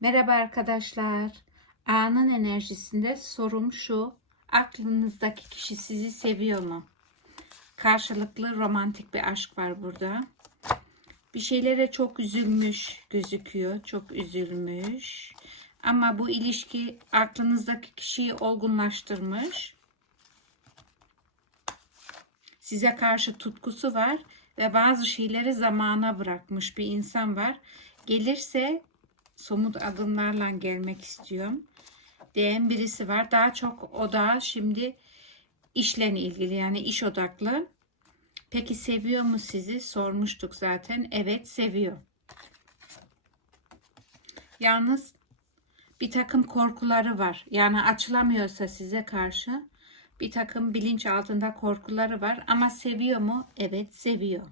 Merhaba arkadaşlar. Anın enerjisinde sorum şu. Aklınızdaki kişi sizi seviyor mu? Karşılıklı romantik bir aşk var burada. Bir şeylere çok üzülmüş gözüküyor. Çok üzülmüş. Ama bu ilişki aklınızdaki kişiyi olgunlaştırmış. Size karşı tutkusu var ve bazı şeyleri zamana bırakmış bir insan var. Gelirse somut adımlarla gelmek istiyorum. Diyen birisi var. Daha çok o da şimdi işle ilgili yani iş odaklı. Peki seviyor mu sizi? Sormuştuk zaten. Evet seviyor. Yalnız bir takım korkuları var. Yani açılamıyorsa size karşı bir takım bilinç altında korkuları var. Ama seviyor mu? Evet seviyor.